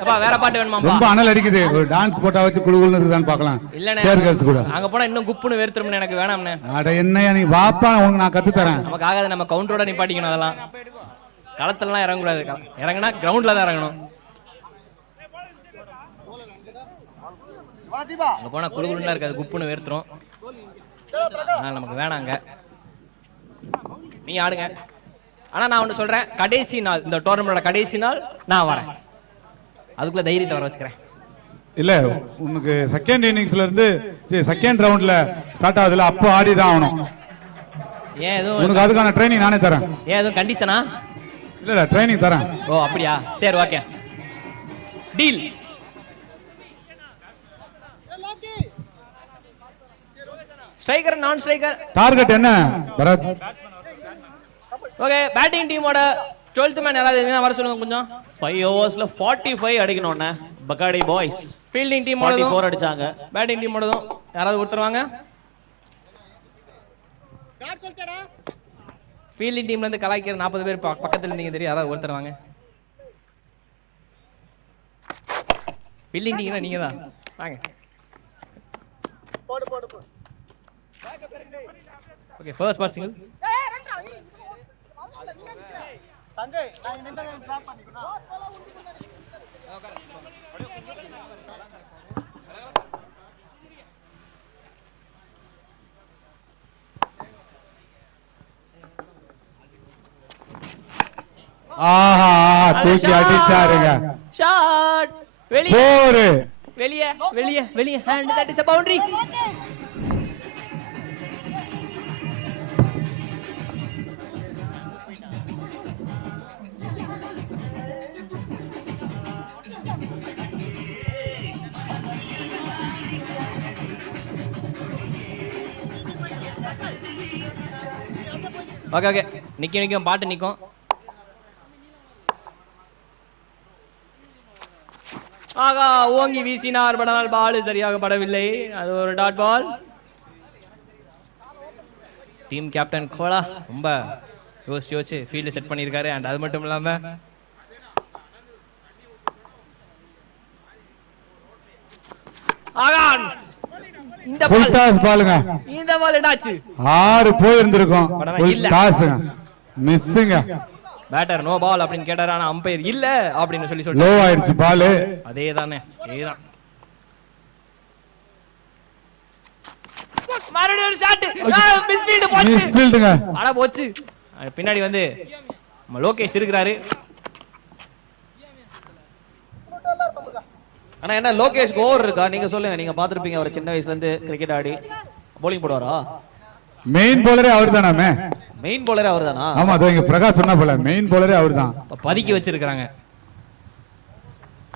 அப்பா வேற பாட்டு வேணுமாப்பா? ரொம்ப அனல் அடிக்குது, ஒரு டான்ஸ் போட்டா வச்சு குளுகுளுன்னு இருக்குதான்னு பார்க்கலாம். இல்லண்ணே சேர் கேர்ள்ஸ் கூட அங்க போனா இன்னும் குப்புன்னு வேர்த்துரும்னு எனக்கு வேணாம்ண்ணே. அட என்னையா நீ வாப்பா, உனக்கு நான் கத்து தரேன். நமக்கு ஆகாது, நம்ம கவுண்டரோட நிப்பாட்டிக்கணும். அதெல்லாம் களத்துலலாம் இறங்கக்கூடாது, இறங்கினா கிரவுண்ட்ல தான் இறங்கணும். அங்க போனா குளுகுளுன்னா இருக்காது, குப்புன்னு வேர்த்துரும். அதனால நமக்கு வேணாங்க. நீங்க ஆடுங்க. ஆனா நான் ஒண்ணு சொல்றேன், கடைசி நாள், இந்த டோர்னமெண்டோட கடைசி நாள் நான் வரேன். அதுக்குள்ள தைரியத்தை வர வச்சுக்கிறேன். இல்ல உனக்கு செகண்ட் இன்னிங்ஸ்ல இருந்து செகண்ட் ரவுண்ட்ல ஸ்டார்ட் ஆகுதுல, அப்போ ஆடி தான் ஆகணும். ஏன் எதுவும் உனக்கு அதுக்கான ட்ரைனிங் நானே தரேன். ஏன் எதுவும் கண்டிஷனா? இல்ல ட்ரைனிங் தரேன். ஓ அப்படியா, சரி ஓகே டீல். ஸ்ட்ரைக்கர் நான் ஸ்ட்ரைக்கர் டார்கெட் என்ன பரத்? ஓகே பேட்டிங் டீமோட 12th மேன் யாராவது இருந்தா வர சொல்லுங்க கொஞ்சம். 5 ஓவர்ஸ்ல 45 அடிக்கணும்ண்ணே. பக்காடி பாய்ஸ் ஃபீல்டிங் டீமோட 44 அடிச்சாங்க. பேட்டிங் டீமோடதும் யாராவது ஒருத்தர் வாங்க. ஃபீல்டிங் டீம்ல இருந்து கலாய்க்கிற 40 பேர் பக்கத்துல இருந்தீங்க தெரியும், யாராவது ஒருத்தர் வாங்க. ஃபீல்டிங் டீம்னா நீங்க தான் வாங்க. Okay first ball single. Sanjay நான் நின்னு டிராப் பண்ணிக்கணும். ஆஹா தூக்கி அடிச்சாருங்க. ஷாட் வெளியே போர். வெளியே வெளியே வெளியே. Hand that is a boundary. Okay okay நிக்கும் பாட்டு நிக்கும். ஆகா ஓங்கி வீசினார், படனால் பால் சரியாக படவில்லை. அது ஒரு dot ball. Team captain Kola ரொம்ப யோசிச்சு ஃபீல்டு செட் பண்ணியிருக்காரு. அண்ட் அது மட்டும் இல்லாம ஆகா இந்த ஃபுல் டாஸ் பாலுங்க. இந்த பால் என்னாச்சு? 6 போய் இருந்திருக்கும். படமே ஃபுல் இல்ல. டாஸ்ங்க. மிஸ்ஸுங்க. பேட்டர் நோ பால் அப்படின்னு கேட்டாரு. ஆனா அம்பையர் இல்ல அப்படின்னு லோ சொல்லி ஆயிடுச்சு பால். அதேதானே அதேதான். மறுபடியும் ஒரு ஷாட். மிஸ் ஃபீல்ட் போச்சு. மிஸ் ஃபீல்டுங்க. அட போச்சு. பின்னாடி வந்து நம்ம லோகேஷ் இருக்கிறாரு. ஆனா என்ன லோகேஷ்க்கு ஓவர் இருக்கா? நீங்க சொல்லுங்க. நீங்க பாத்துருப்பீங்க அவர் சின்ன வயசுல இருந்து கிரிக்கெட் ஆடி. போலிங் போடுவாரா? மெயின் போலரே அவர்தானாமே. மெயின் போலரே அவர்தானா? ஆமா, அதோ இங்க பிரகாஷ் சொன்னா போல மெயின் போலரே அவர்தான். பதுக்கி வச்சிருக்காங்க.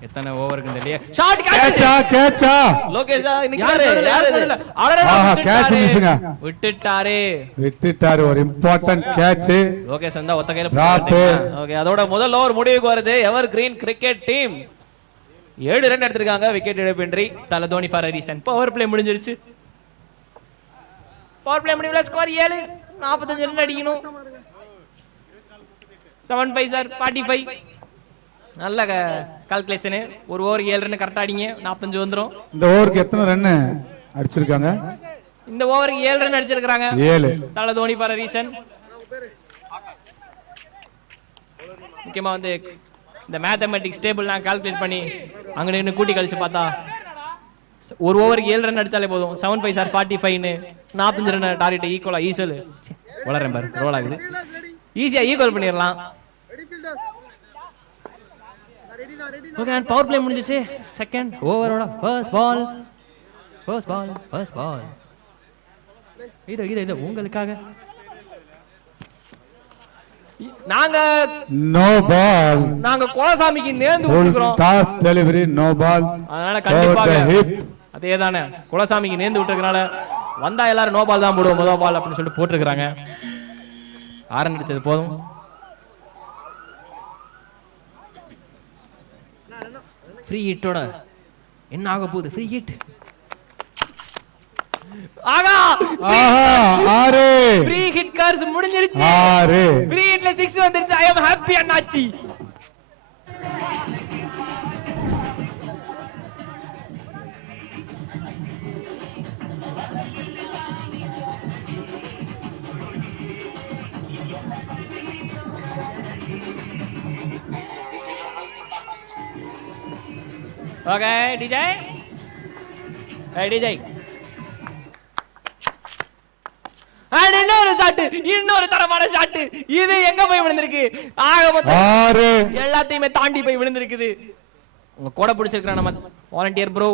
எத்தனை ஓவருக்கு தெரியல. ஷாட் கேட்சா கேட்சா. லோகேஷா இன்னைக்கு யாரு யாரு இது? ஆஹா, கேட்ச் மிஸ்ஸுங்க. விட்டுட்டாரு ஒரு இம்பார்ட்டன்ட் கேட்ச். லோகேஷ் வந்தா ஒத்த கையில டிராப். ஓகே, அதோட முதல் ஓவர் முடிவுக்கு வருது. எவர் கிரீன் கிரிக்கெட் டீம் 7 ரன் எடுத்திருக்காங்க, விக்கெட் இழப்பின்றி. தல Dhoni for reason. Power play முடிஞ்சிருச்சு. பவர் பிளே முடிவுல ஸ்கோர் 7. 45 ரன் அடிக்கணும். 7 சார் 45. நல்ல கால்குலேஷன். ஒரு ஓவர் 7 ரன் கரெக்டா அடிங்க, 45 வந்துரும். இந்த ஓவருக்கு எத்தனை ரன் அடிச்சிருக்காங்க? இந்த ஓவருக்கு 7 ரன் அடிச்சிருக்காங்க. 7. தல தோனி ஃபார் ரீசன். முக்கியமா வந்து இந்த மேத்தமெட்டிக்ஸ் டேபிள் நான் கால்குலேட் பண்ணி அங்க நின்னு கூட்டி கழிச்சு பார்த்தா ஒரு ஓவருக்கு 7 ரன் அடிச்சாலே போதும். 7 சார் 45ன்னு 45 ரன் டார்கெட் ஈக்குவலா ஈஸியல் வளரேன் பாரு. ரோல் ஆகுது. ஈஸியா ஈக்குவல் பண்ணிடலாம். ஓகே, அண்ட் பவர் பிளே முடிஞ்சிச்சு. செகண்ட் ஓவரோட ஃபர்ஸ்ட் பால். இது உங்களுக்காக. நாங்க நோ பால். நாங்க கோலசாமிக்கு நேர்ந்து ஃபுல் விட்டுறோம். Toss delivery no ball. அதனால கண்டிப்பாக அதேதானே குலசாமிக்கு நேர்ந்து விட்டுறதுனால வந்தா எல்லாரும் நோ பால் தான் போடுவோம், முதல் பால் அப்படின்னு சொல்லிட்டு போட்டிருக்காங்க. ஆரம்பிச்சது போதும். ஃப்ரீ ஹிட்டோட என்ன ஆக போகுது? Free hit. ஆகா 6. ஃப்ரீ ஹிட் கார்ஸ் முடிஞ்சிருச்சு. 6. ஃப்ரீ ஹிட்ல 6 வந்துருச்சு. ஐ அம் ஹாப்பி அண்ணாச்சி. Okay DJ. ஏய் டிஜே. அண்ட் இன்னொரு ஷாட், இன்னொரு தரமான ஷாட். இது எங்க போய் விழுந்திருக்கு? ஆக மொத்தம் 6. எல்லாத்தையுமே தாண்டி போய் விழுந்திருக்குது. உங்க கூட பிடிச்சிருக்கிற நம்ம வாலண்டியர் ப்ரோ.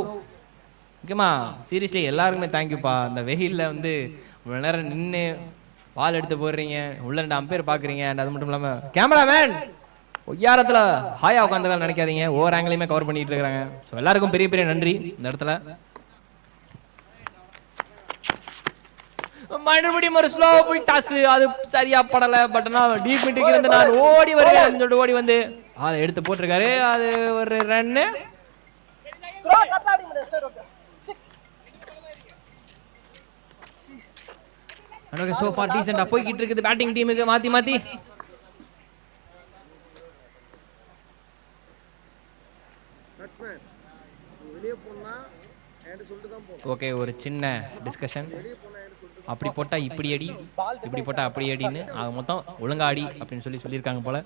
முக்கியமா சீரியஸ்லி எல்லாருக்குமே தேங்க்யூப்பா. அந்த வெயில்ல வந்து இவ்வளவு நேரம் நின்று பால் எடுத்து போடுறீங்க, உள்ள 2 அம்பையர் பாக்குறீங்க. அண்ட் அது மட்டும் இல்லாம கேமராமேன் ஒய்யாரத்துல ஹாயா உட்காந்துக்கலாம் நினைக்காதீங்க. ஒவ்வொரு ஆங்கிலையுமே கவர் பண்ணிட்டு இருக்காங்க. ஸோ எல்லாருக்கும் பெரிய பெரிய நன்றி இந்த இடத்துல. மறுபடியும் ஒரு ஸ்லோ புல் டாஸ். அது சரியா படல. பட் நான் டீப் மிட்டுக்கு இருந்து நான் ஓடி வருவேன் சொல்லிட்டு ஓடி வந்து அதை எடுத்து போட்டிருக்காரு. அது ஒரு ரன்னு. ஓகே, சோ ஃபார் டீசென்ட்டா போய்கிட்டு இருக்குது பேட்டிங் டீமுக்கு மாத்தி மாத்தி. ஓகே, ஒரு சின்ன டிஸ்கஷன். அப்படி போட்டா இப்படி அடி, இப்படி போட்டா அப்படி அடின்னு ஆக மொத்தம் ஒழுங்கா அடி அப்படின்னு சொல்லியிருக்காங்க போல.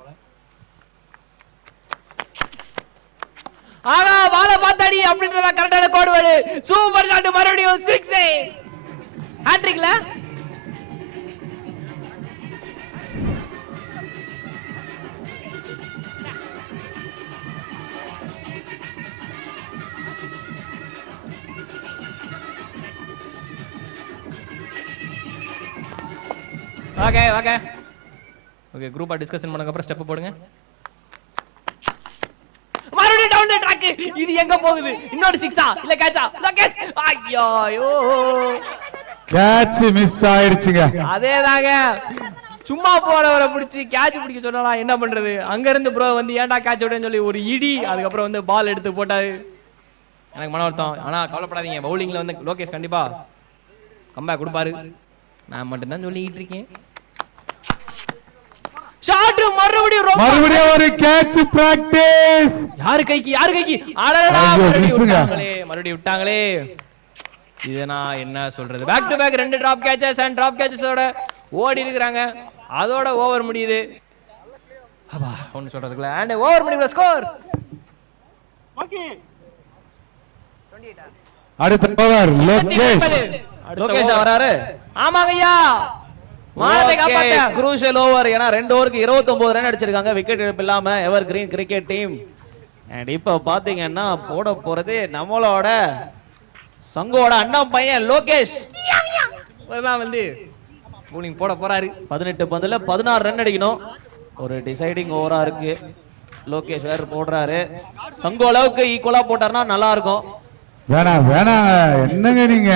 ஆகா பால பாத்தாடி அப்படின்றத கரெக்டான கோட் வேர்டு. Super shot. மறுபடியும் 6. ஹேட்ரிக்ல ஓகே ஓகே ஓகே குரூப்பா டிஸ்கஷன் பண்ணதுக்கு அப்புறம் ஸ்டெப் போடுங்க. மறுபடியும் டவுன் தி ட்ராக். இது எங்க போகுது? இன்னொரு 6ஆ இல்ல கேட்சா? லோகேஷ் ஐயோ கேட்ச் மிஸ் ஆயிருச்சுங்க. அதேதாங்க. சும்மா போனவரை பிடிச்சி கேட்ச் பிடிக்க சொல்லலாம், என்ன பண்றது? அங்க இருந்து ப்ரோ வந்து ஏன்டா கேட்ச் விடுன்னு சொல்லி ஒரு இடி, அதுக்கப்புறம் வந்து பால் எடுத்து போட்டாரு. எனக்கு மன வருத்தம். ஆனா கவலைப்படாதீங்க, பவுலிங்ல வந்து லோகேஷ் கண்டிப்பா கம்பேக் கொடுப்பாரு. நான் மட்டும்தான் சொல்லிட்டு இருக்கேன். ஷாட் மறுபடியும் ஒரு கேட்ச் பிராக்டீஸ். யாரு கைக்கு அடடா, மறுபடியும் விட்டாங்களே. இது நான் என்ன சொல்றது? Back to back 2 drop catches and drop கேட்சஸோட ஓடி இருக்காங்க. அதோட ஓவர் முடியுது. அப்பா ஒன்னு சொல்றதுக்குல அண்ட் ஓவர் முடியுது. ஸ்கோர் அடுத்த ஓவர் லோகேஷ் வராரு. ஆமாங்க ஐயா, மானத்தை காப்பாத்த குரூஷியல் ஓவர். ஏன்னா 2 ஓவருக்கு 29 ரன் அடிச்சிருக்காங்க விக்கெட் இழப்பு இல்லாம எவர் கிரீன் கிரிக்கெட் டீம். அண்ட் இப்ப பாத்தீங்கன்னா போட போறது நம்மளோட சங்கோட அண்ணன் பையன் லோகேஷ் தான் வந்து bowling போட போறாரு. 18 பந்துல 16 ரன் அடிக்கணும். ஒரு டிசைடிங் ஓவரா இருக்கு. லோகேஷ் வேற போடுறாரு. சங்கோ அளவுக்கு ஈக்குவலா போட்டாருன்னா நல்லா இருக்கும். வேணாம் என்னங்க நீங்க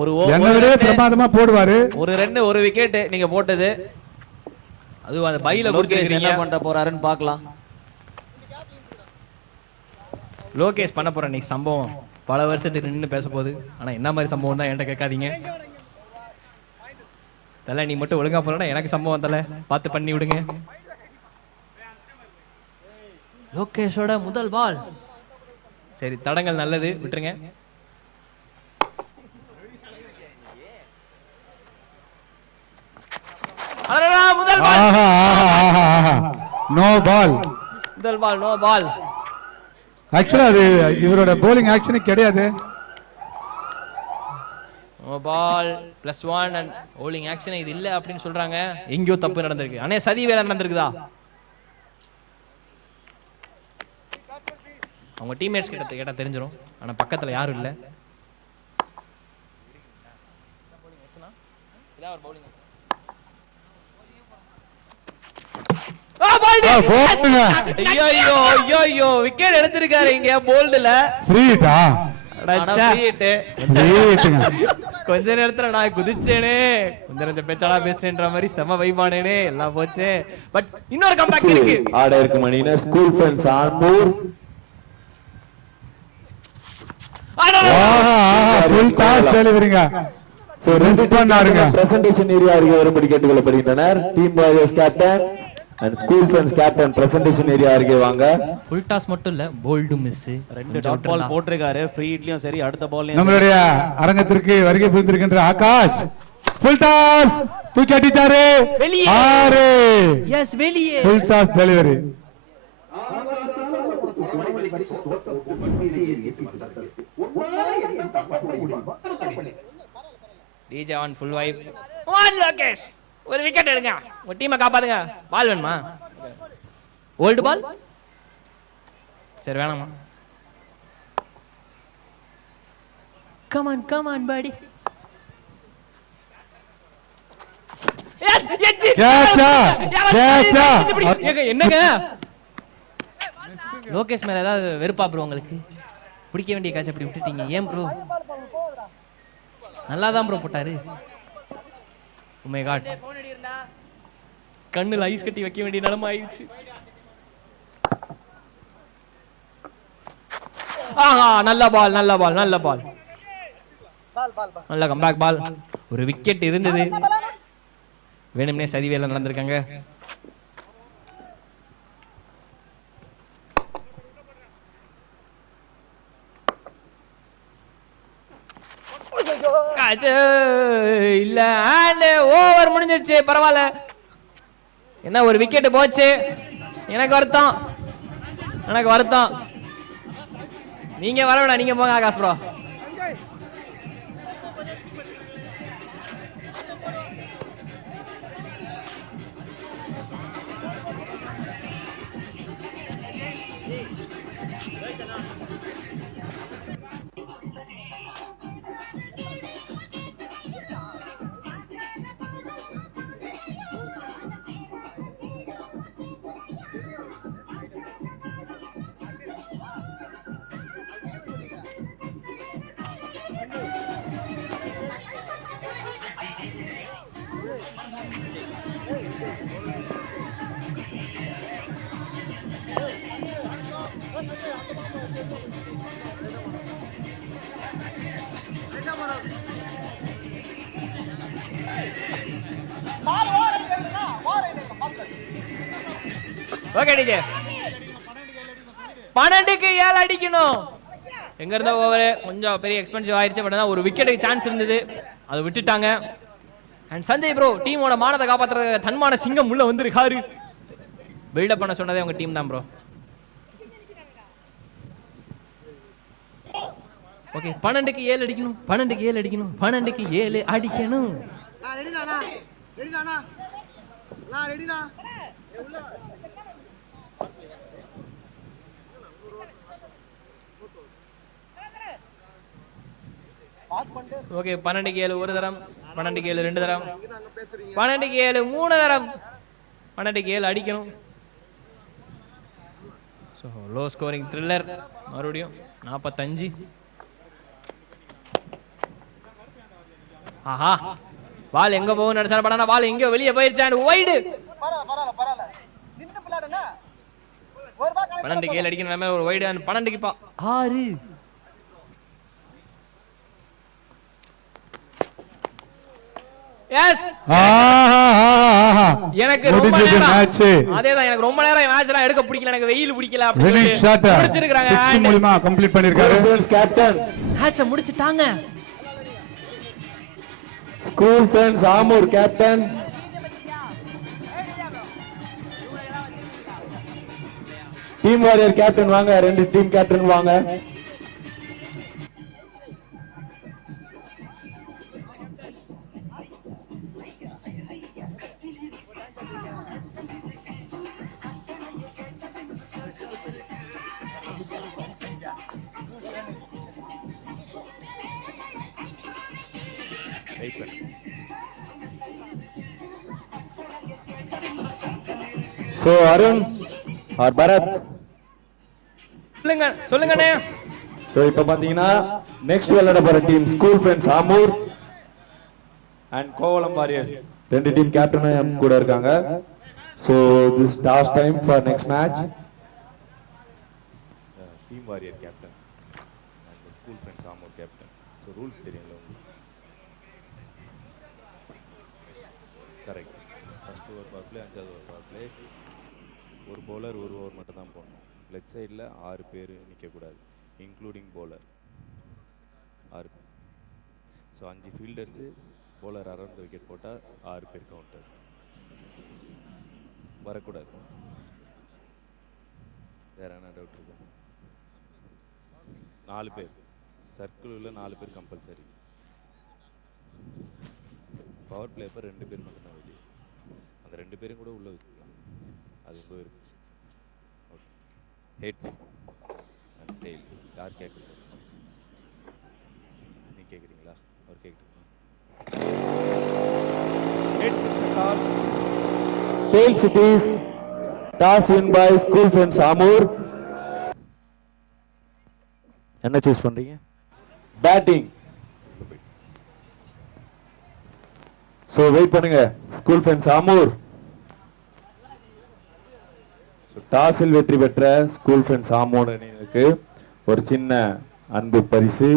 ஒரு என்னோட பிரமாதமா போடுவாரு. ஒரு ரன் ஒரு விக்கெட் நீங்க போட்டது. அது அந்த பையில லோகேஷ் என்ன பண்ண போறாருன்னு பார்க்கலாம். லோகேஷ் பண்ண போற இன்னைக்கு சம்பவம் பல வருஷத்துக்கு நின்று பேச போகுது. ஆனா என்ன மாதிரி சம்பவம் தான் என்கிட்ட கேட்காதீங்க. தல நீ மட்டும் ஒழுங்கா போறா, எனக்கு சம்பவம் தல பார்த்து பண்ணி விடுங்க. லோகேஷோட முதல் பால். சரி, தடங்கள் நல்லது, விட்டுருங்க. முதல் பால் நோ பால். ஆக்சுவலா அது இவரோட bowling ஆக்ஷன் கிடையாது. No ball +1 and bowling action இது இல்ல அப்படின்னு சொல்றாங்க. எங்கேயோ தப்பு நடந்திருக்கு. அண்ணே சதி வேலை நடந்திருக்குதா? அவங்க டீம்மேட்ஸ் கிட்ட கேட்டா தெரிஞ்சிடும். ஆனா பக்கத்துல யாரும் இல்ல. ஐயோ விக்கெட் எடுத்திருக்காரு இங்க போல்டுல. ஃப்ரீட்டா கொஞ்ச நேரத்துல நான் குதிச்சேனே, கொஞ்சம் பேச்சாளா பேசினேன்ற மாதிரி செம வைபானேனே, எல்லாம் போச்சு. பட் இன்னொரு கம்பேக் இருக்கு. ஆட இருக்கு மணினா ஸ்கூல் ஃப்ரெண்ட்ஸ் ஆன்பூர். ஃபுல் டாஸ் டெலிவரிங்க. சோ ரெஸ்ட் பண்ணாருங்க. பிரசன்டேஷன் ஏரியா அருகே வரும்படி கேட்டுக்கொள்ளப்படுகின்றனர். Team boys captain and school friends captain presentation area அருகே வாங்க. ஃபுல் டாஸ் மட்டும் இல்ல, போல்டு மிஸ். 2 டாட் பால் போட்டுருக்காரு. ஃப்ரீ ஹிட்லயும் சரி, அடுத்த பால்லயும் நம்மளுடைய அரங்கத்திற்கு வருகை புரிந்திருக்கின்ற ஆகாஷ் ஃபுல் டாஸ் தூக்கி அடிச்சாரு. ஆறு எஸ் வெளியே. Full toss delivery. DJ on full vibe. One Lokesh ஒரு விக்கெட் எடுங்க, உங்க டீமை காப்பாத்துங்க. பால் வேணுமா? ஓல்டு பால் சரி வேணாமா? கம் ஆன் படி. என்னங்க லோகேஷ் மேல ஏதாவது வெறுப்பா ப்ரோ உங்களுக்கு? பிடிக்க வேண்டிய காட்சி அப்படி விட்டுட்டீங்க ஏன் ப்ரோ? நல்லா தான் ப்ரோ போட்டாரு. Oh my god, கண்ணுல ஐஸ் கட்டி வைக்க வேண்டிய நிலைமை ஆயிடுச்சு. ஆஹா, நல்ல பால் நல்ல கம்பேக் பால். ஒரு விக்கெட் இருந்தது, வேணும்னே சதி வேலை நடந்திருக்காங்க. இல்ல ஓவர் முடிஞ்சிருச்சு. பரவாயில்ல, என்ன ஒரு விக்கெட் போச்சு. எனக்கு வருத்தம். நீங்க வர வேணாம், நீங்க போங்க ஆகாஷ் ப்ரோ. ஓகே டிஜே 12க்கு 7 அடிக்கணும். எங்க இருந்த ஓவர் கொஞ்சம் பெரிய எக்ஸ்பென்சிவ் ஆயிருச்சு. பட் ஒரு விக்கெட்டுக்கு சான்ஸ் இருந்தது, அதை விட்டுட்டாங்க. அண்ட் சஞ்சய் ப்ரோ டீமோட மானத்தை காப்பாத்துறதுக்கு தன்மான சிங்கம் உள்ள வந்திருக்காரு. பில்டப் பண்ண சொன்னதே உங்க டீம் தான் ப்ரோ. ஓகே 12க்கு 7 அடிக்கணும், 12க்கு 7 அடிக்கணும், 12க்கு 7 அடிக்கணும். ரெடினா ரெடினா நான் ரெடினா. ஓகே 12க்கு 7 ஒரு தரம், 12க்கு 7 ரெண்டு தரம், 12க்கு 7 மூணு தரம், 12க்கு 7 அடிக்கணும். ஸோ லோ ஸ்கோரிங் த்ரில்லர் மறுபடியும் 45. ஆஹா பால் எங்க போகும் நினைச்சாலும் படானா பால் எங்கேயோ வெளியே போயிருச்சு. அண்ட் வைடு 12க்கு 7 அடிக்கணும். ஒரு வைடு அண்ட் 12க்கு 6. எஸ் எனக்கு ரொம்ப நேரம் அதேதான், எனக்கு ரொம்ப நேரம் மேட்ச் எல்லாம் எடுக்க பிடிக்கல, எனக்கு வெயில் பிடிக்கல அப்படி முடிச்சிருக்காங்க. மூலமா கம்ப்ளீட் பண்ணிருக்காரு. கேப்டன் மேட்சை முடிச்சிட்டாங்க. School friends Amur captain. Team warrior captain வாங்க, ரெண்டு டீம் கேப்டன் வாங்க. So Arun or Bharat, சொல்லுங்கண்ணே. so இப்ப பாத்தீங்கன்னா நெக்ஸ்ட் விளையாட போற team school friends Amur and Kovalam warriors. ரெண்டு டீம் கேப்டன் கூட இருக்காங்க. So this last time for next match. Team warrior captain and school friends Amur captain. So rules தெரியல correct. First over power play, அஞ்சாவது ஓவர் பவர் பிளே. ஒரு bowler ஒரு over மட்டும் தான் போடணும். லெக் சைடில் 6 பேர் நிற்கக்கூடாது, including bowler 6. So 5 fielders, bowler around wicket போட்டால் 6 பேர் கவுண்டர் வரக்கூடாது. வேற என்ன டவுட் இருக்கு? 4 பேர் சர்க்கிளில் 4 பேர் கம்பல்சரி. பவர் பிளே அப்போ 2 பேர் மட்டும்தான் வெளியே. அந்த 2 பேரும் கூட உள்ள வச்சுக்கலாம், அது உங்க இருக்கு. ஓகே, ஹெட்ஸ் அண்ட் டெய்ல்ஸ் யார் கேட்குறது? நீ கேட்குறீங்களா? அவர் கேட்குறீங்களா? Heads it's a toss. Tails it is. Toss win by School Friends ஆமூர். என்ன சூஸ் பண்றீங்க? பேட்டிங். சோ வெயிட் பண்ணுங்க. ஸ்கூல் ஃப்ரெண்ட்ஸ் ஆமூர். டாஸில் வெற்றி பெற்ற ஸ்கூல் ஃப்ரெண்ட்ஸ் ஆமூர் அணியினருக்கு ஒரு சின்ன அன்பு பரிசு,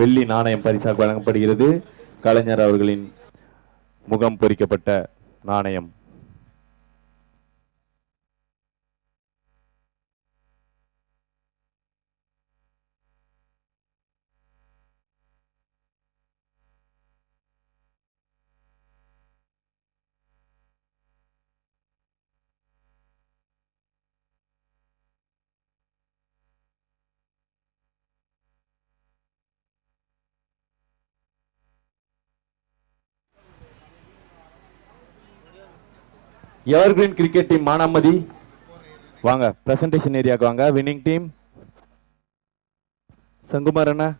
வெள்ளி நாணயம் பரிசாக வழங்கப்படுகிறது. கலைஞர் அவர்களின் முகம் பொறிக்கப்பட்ட நாணயம். எவர்கிரீன் கிரிக்கெட் டீம் மானாமதி வாங்க, பிரசன்டேஷன் ஏரியாக்கு வாங்க. வின்னிங் டீம் சங்குமார் அண்ணா.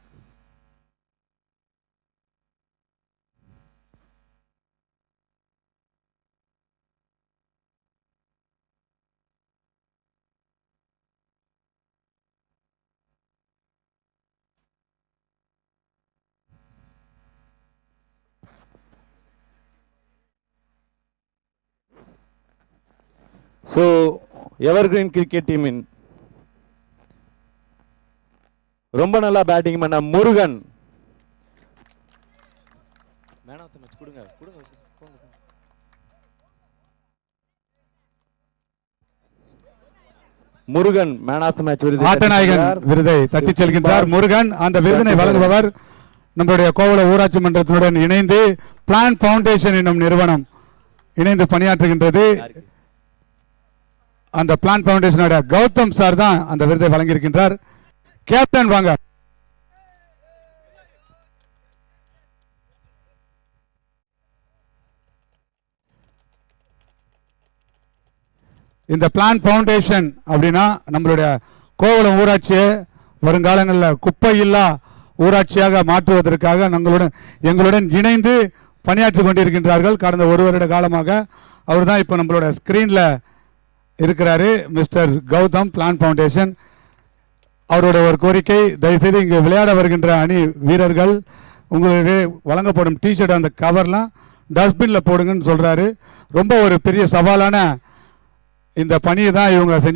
ஸோ எவர்கிரீன் கிரிக்கெட் டீமின் ரொம்ப நல்லா பேட்டிங் பண்ண Murugan. Man of the match கொடுங்க. Murugan man of the match விருது ஆட்டநாயகன் விருதை தட்டி செல்கின்றார் முருகன். அந்த விருதினை வழங்குபவர் நம்முடைய கோவளம் ஊராட்சி மன்றத்தினுடன் இணைந்து பிளான் ஃபவுண்டேஷன் என்னும் நிறுவனம் இணைந்து பணியாற்றுகின்றது. அந்த பிளான் ஃபவுண்டேஷனோட கௌதம் சார் தான் அந்த விருதை வழங்கியிருக்கின்றார். கேப்டன் வாங்க. இந்த பிளான் ஃபவுண்டேஷன் அப்படின்னா நம்மளுடைய கோவளம் ஊராட்சியை வருங்காலங்களில் குப்பை இல்லா ஊராட்சியாக மாற்றுவதற்காக எங்களுடன் இணைந்து பணியாற்றி கொண்டிருக்கின்றார்கள். கடந்த ஒரு வருட காலமாக அவர் தான் இப்போ நம்மளோட ஸ்கிரீன்ல இருக்கிறாரு, மிஸ்டர் கௌதம், பிளான் ஃபவுண்டேஷன். அவரோட ஒரு கோரிக்கை, தயவுசெய்து இங்கே விளையாட வருகின்ற அணி வீரர்கள் உங்களுக்கு வழங்கப்படும் டிஷர்ட் அந்த கவர்லாம் டஸ்ட்பின்ல போடுங்கன்னு சொல்றாரு. ரொம்ப ஒரு பெரிய சவாலான இந்த பணியை தான் இவங்க செஞ்சு